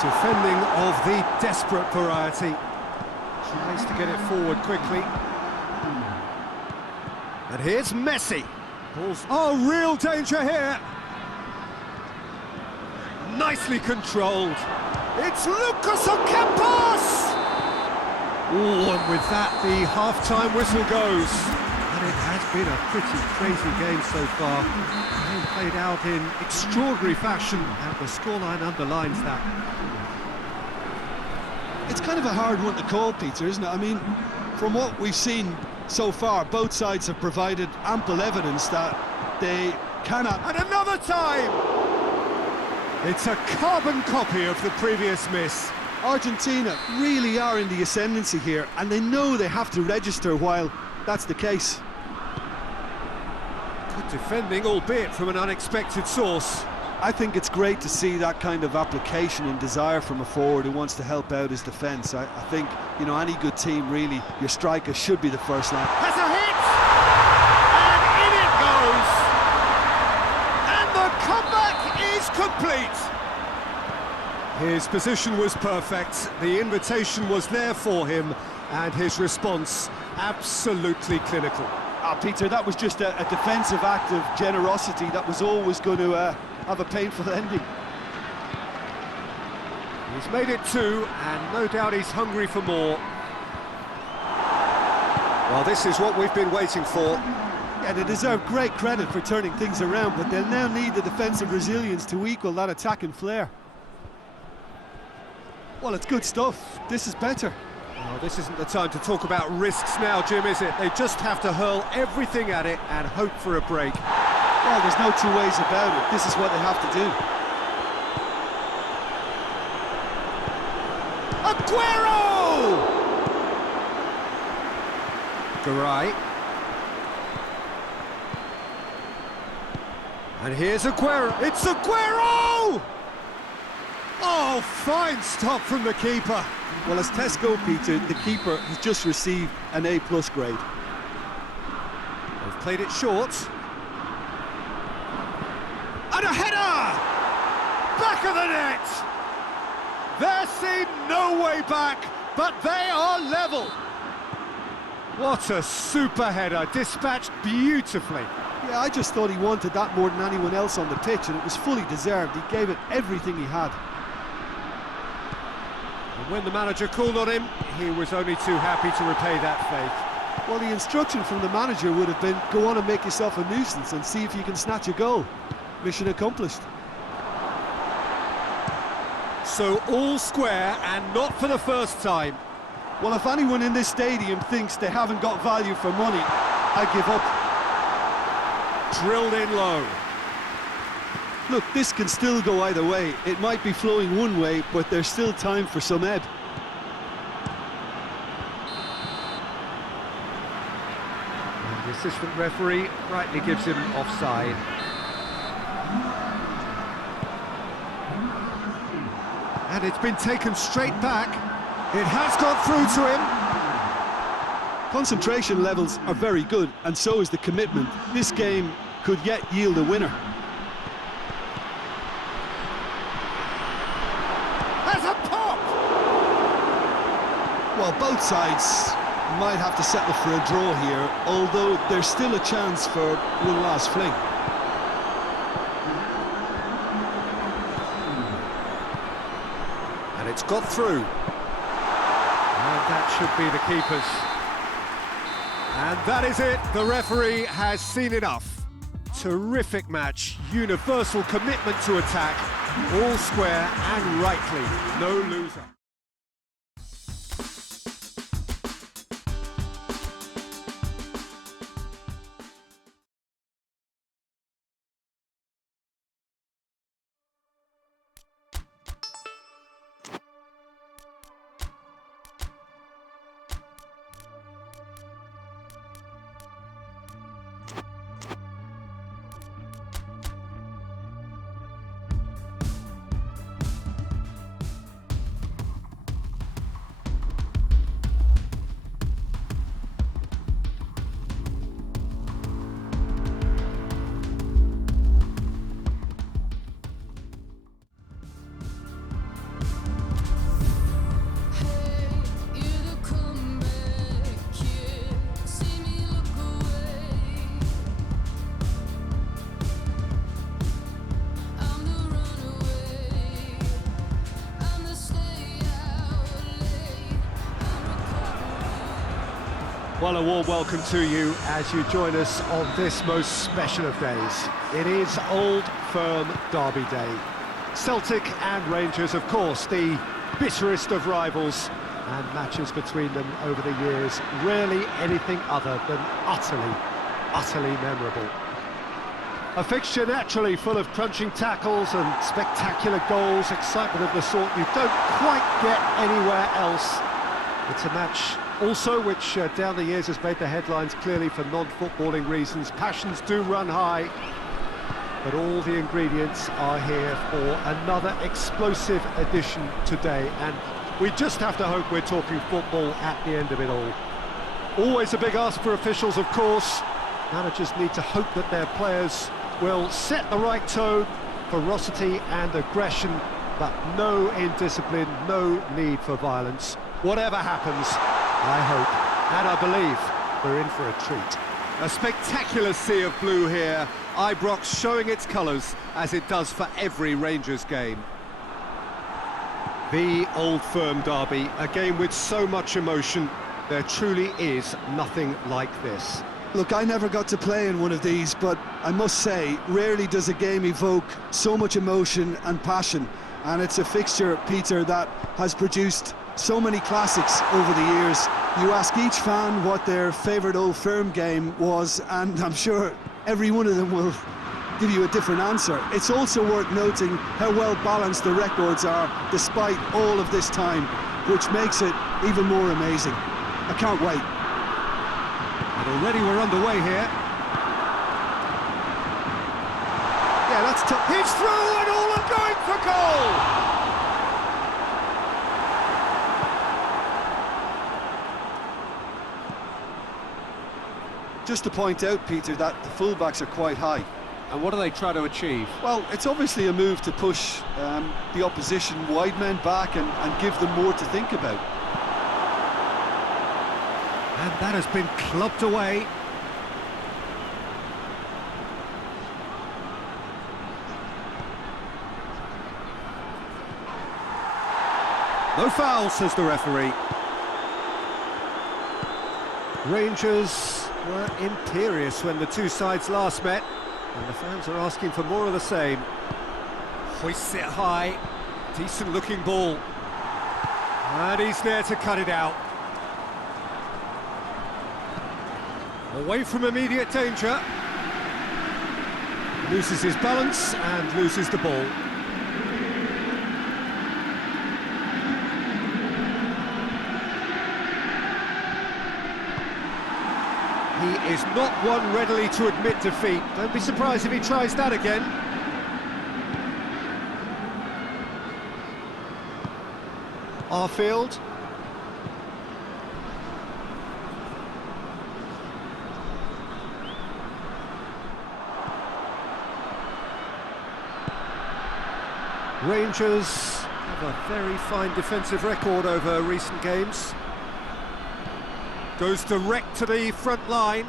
Defending of the desperate variety. Tries to get it forward quickly. And here's Messi. Ball's... Oh, real danger here. Nicely controlled. It's Lucas Ocampos! Oh, and with that, the half-time whistle goes. And it has been a pretty crazy game so far. Game played out in extraordinary fashion, and the scoreline underlines that. It's kind of a hard one to call, Peter, isn't it? I mean, from what we've seen so far, both sides have provided ample evidence that they cannot... And another time! It's a carbon copy of the previous miss. Argentina really are in the ascendancy here, and they know they have to register while that's the case. Good defending, albeit from an unexpected source. I think it's great to see that kind of application and desire from a forward who wants to help out his defence. I think, you know, any good team, really, your striker should be the first line. Has a hit! And in it goes! And the comeback is complete! His position was perfect, the invitation was there for him, and his response absolutely clinical. Peter, that was just a defensive act of generosity that was always going to have a painful ending. He's made it two, and no doubt he's hungry for more. Well, this is what we've been waiting for. Yeah, they deserve great credit for turning things around, but they'll now need the defensive resilience to equal that attacking flair. Well, it's good stuff. This is better. Oh, this isn't the time to talk about risks now, Jim, is it? They just have to hurl everything at it and hope for a break. Well, there's no two ways about it. This is what they have to do. Aguero! Garay. And here's Aguero. It's Aguero! Oh, fine stop from the keeper. Well, as tests go, Peter, the keeper has just received an A+ grade. They've played it short. And a header! Back of the net! There seemed no way back, but they are level. What a super header, dispatched beautifully. Yeah, I just thought he wanted that more than anyone else on the pitch, and it was fully deserved. He gave it everything he had. And when the manager called on him, he was only too happy to repay that faith. Well, the instruction from the manager would have been, go on and make yourself a nuisance and see if you can snatch a goal. Mission accomplished. So all square, and not for the first time. Well, if anyone in this stadium thinks they haven't got value for money, I give up. Drilled in low. Look, this can still go either way. It might be flowing one way, but there's still time for some ebb. And the assistant referee rightly gives him offside. And it's been taken straight back. It has got through to him. Concentration levels are very good, and so is the commitment. This game could yet yield a winner. There's a pop! Well, Well, both sides might have to settle for a draw here, although there's still a chance for one last fling. And it's got through. And that should be the keepers. And that is it. The referee has seen enough. Terrific match, universal commitment to attack, all square and rightly, no loser. Well, a warm welcome to you as you join us on this most special of days. It is Old Firm Derby Day. Celtic and Rangers, of course, the bitterest of rivals, and matches between them over the years, rarely anything other than utterly memorable. A fixture naturally full of crunching tackles and spectacular goals, excitement of the sort you don't quite get anywhere else. It's a match also which down the years has made the headlines clearly for non-footballing reasons. Passions do run high, but all the ingredients are here for another explosive edition today, and we just have to hope we're talking football at the end of it all. Always a big ask for officials, of course. Managers need to hope that their players will set the right tone, ferocity and aggression, but no indiscipline, no need for violence. Whatever happens, I hope, and I believe, we're in for a treat. A spectacular sea of blue here, Ibrox showing its colours, as it does for every Rangers game. The Old Firm derby, a game with so much emotion, there truly is nothing like this. Look, I never got to play in one of these, but I must say, rarely does a game evoke so much emotion and passion. And it's a fixture, Peter, that has produced so many classics over the years. You ask each fan what their favourite Old Firm game was, and I'm sure every one of them will give you a different answer. It's also worth noting how well balanced the records are despite all of this time, which makes it even more amazing. I can't wait. And already we're underway here. Yeah, that's tough. He's through and all are going for goal! Just to point out, Peter, that the fullbacks are quite high. And what do they try to achieve? Well, it's obviously a move to push the opposition wide men back and give them more to think about. And that has been clubbed away. No foul, says the referee. Rangers were imperious when the two sides last met, and the fans are asking for more of the same. Hoists it high, decent looking ball, and he's there to cut it out. Away from immediate danger, loses his balance and loses the ball. He is not one readily to admit defeat. Don't be surprised if he tries that again. Arfield. Rangers have a very fine defensive record over recent games. Goes direct to the front line.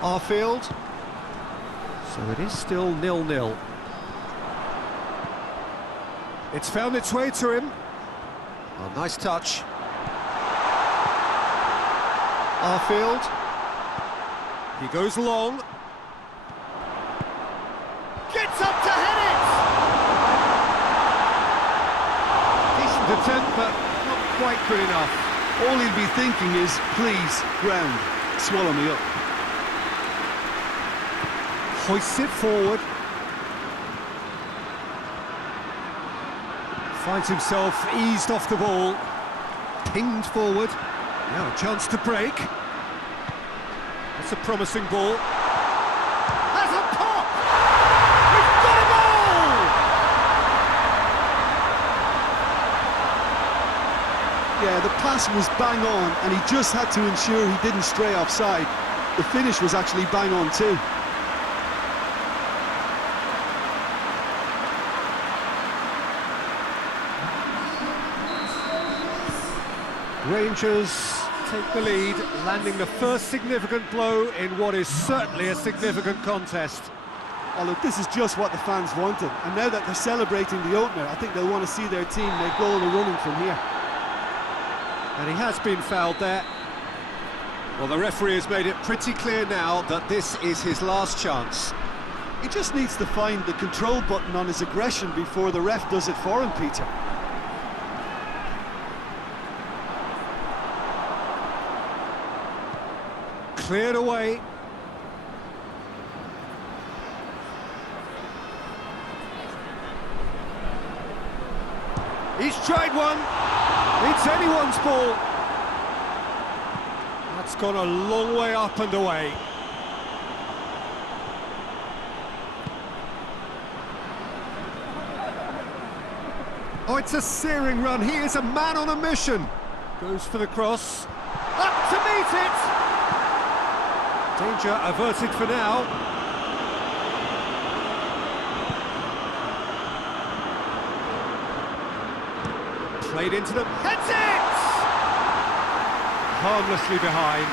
Arfield. So it is still 0-0. It's found its way to him. Oh, nice touch. Arfield. He goes long. Gets up to head it! Decent attempt, but not quite good enough. All he'll be thinking is, please, ground, swallow me up. Hoists it forward. Finds himself eased off the ball. Pinged forward. Now a chance to break. That's a promising ball. Has a pop! We've got a goal! Yeah, the pass was bang on, and he just had to ensure he didn't stray offside. The finish was actually bang on too. Rangers take the lead, landing the first significant blow in what is certainly a significant contest. Oh look, this is just what the fans wanted, and now that they're celebrating the opener, I think they'll want to see their team make all the running from here. And he has been fouled there. Well, the referee has made it pretty clear now that this is his last chance. He just needs to find the control button on his aggression before the ref does it for him, Peter. Cleared away. He's tried one. It's anyone's ball. That's gone a long way up and away. Oh, it's a searing run. He is a man on a mission. Goes for the cross. Up to meet it. Danger averted for now. Played into them. Heads it! Harmlessly behind.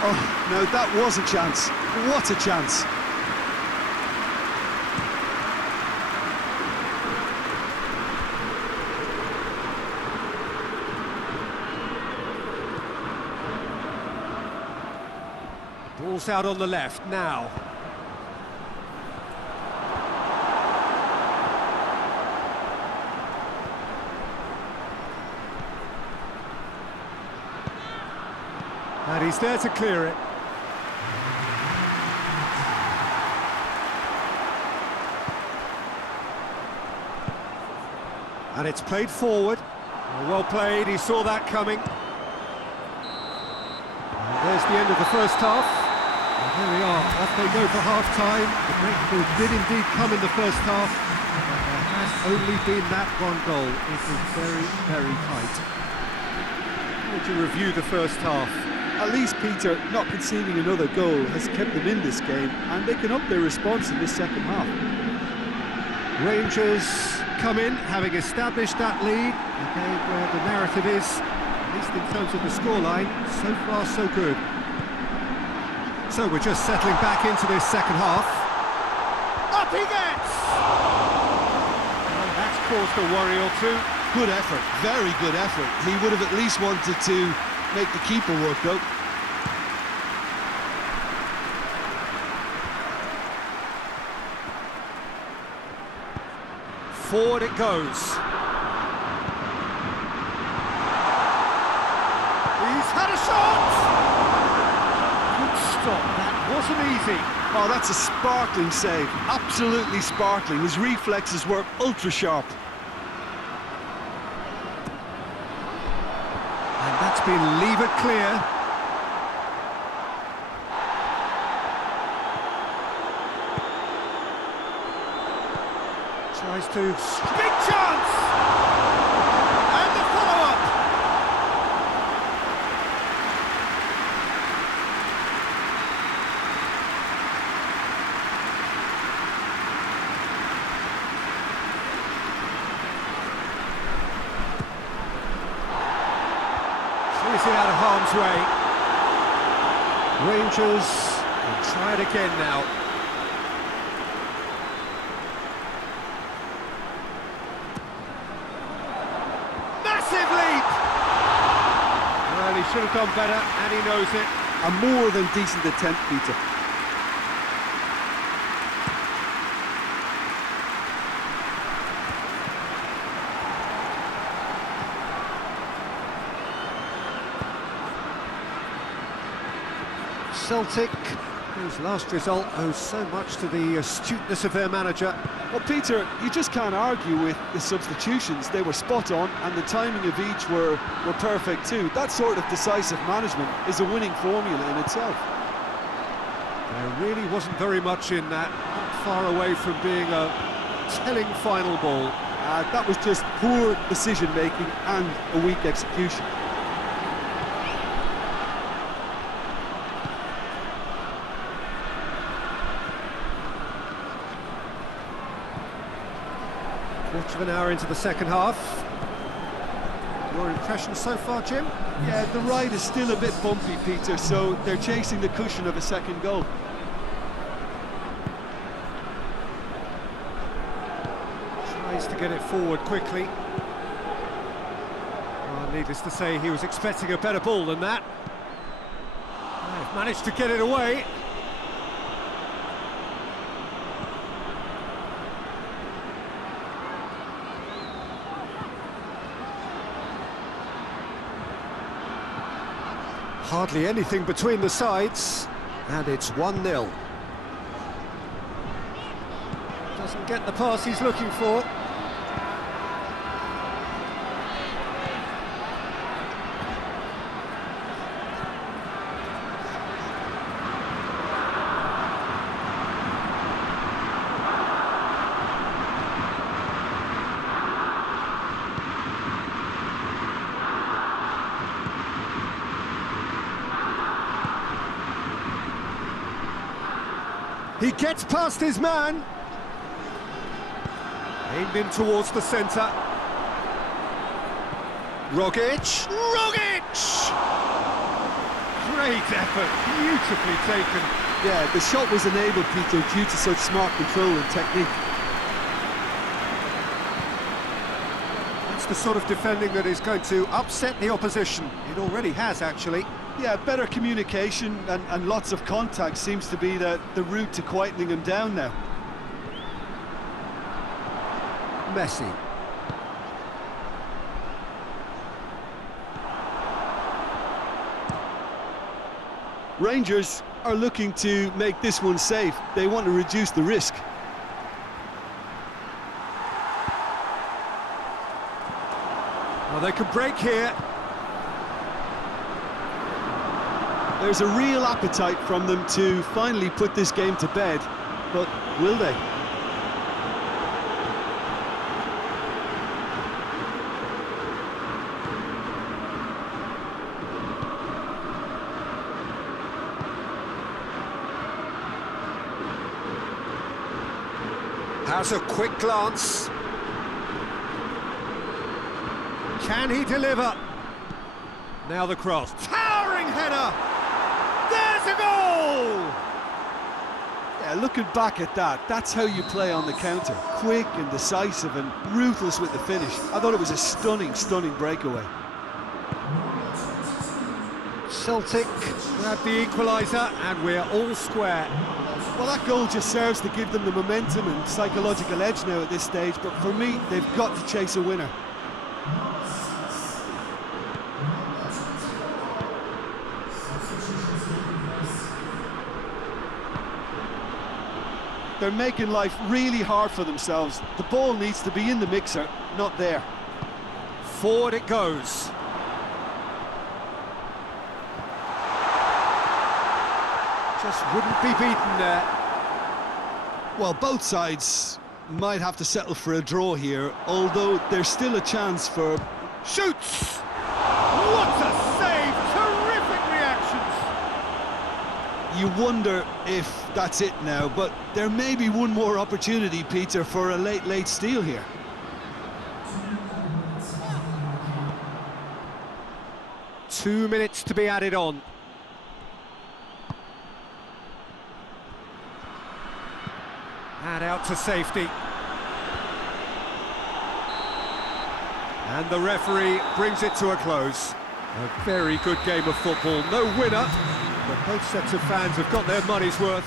Oh, no, that was a chance. What a chance. Ball's out on the left now. And he's there to clear it. And it's played forward. Well played, he saw that coming. And there's the end of the first half. And there we are, off they go for half-time. The breakthrough did indeed come in the first half. But there has only been that one goal. It was very, very tight. How would you review the first half? At least, Peter, not conceding another goal has kept them in this game, and they can up their response in this second half. Rangers come in, having established that lead, okay, where the narrative is, at least in terms of the scoreline, so far so good. So we're just settling back into this second half. Up he gets! Well, that's caused a worry or two. Good effort, very good effort. He would have at least wanted to make the keeper work, though. Forward it goes. He's had a shot! Good stop, that wasn't easy. Oh, that's a sparkling save, absolutely sparkling. His reflexes were ultra sharp. And that's been levered clear. Tries to... Big chance! And the follow-up! it out of harm's way. Rangers will try it again now. Massive leap! Well, he should have done better, and he knows it. A more than decent attempt, Peter. Celtic, whose last result owes so much to the astuteness of their manager. Well, Peter, you just can't argue with the substitutions. They were spot on, and the timing of each were perfect too. That sort of decisive management is a winning formula in itself. There really wasn't very much in that, not far away from being a telling final ball. That was just poor decision-making and a weak execution. Quarter of an hour into the second half. Your impressions so far, Jim? Yeah, the ride is still a bit bumpy, Peter, so they're chasing the cushion of a second goal. Tries to get it forward quickly. Well, needless to say, he was expecting a better ball than that. They've managed to get it away. Hardly anything between the sides, and it's 1-0. Doesn't get the pass he's looking for. He gets past his man. Aimed in towards the centre. Rogic. Great effort, beautifully taken. Yeah, the shot was enabled, Peter, due to such smart control and technique. That's the sort of defending that is going to upset the opposition. It already has, actually. Yeah, better communication and lots of contact seems to be the route to quietening him down now. Messi. Rangers are looking to make this one safe. They want to reduce the risk. Well, they can break here. There's a real appetite from them to finally put this game to bed, but will they? Has a quick glance. Can he deliver? Now the cross. Towering header! There's a goal! Yeah, looking back at that, that's how you play on the counter. Quick and decisive and ruthless with the finish. I thought it was a stunning, stunning breakaway. Celtic grab the equaliser and we're all square. Well, that goal just serves to give them the momentum and psychological edge now at this stage, but for me, they've got to chase a winner. They're making life really hard for themselves. The ball needs to be in the mixer, not there. Forward it goes. Just wouldn't be beaten there. Well, both sides might have to settle for a draw here, although there's still a chance for... Shoots! What a save! Terrific reactions! You wonder if that's it now, but there may be one more opportunity, Peter, for a late steal here. 2 minutes to be added on. And out to safety. And the referee brings it to a close. A very good game of football. No winner, but both sets of fans have got their money's worth.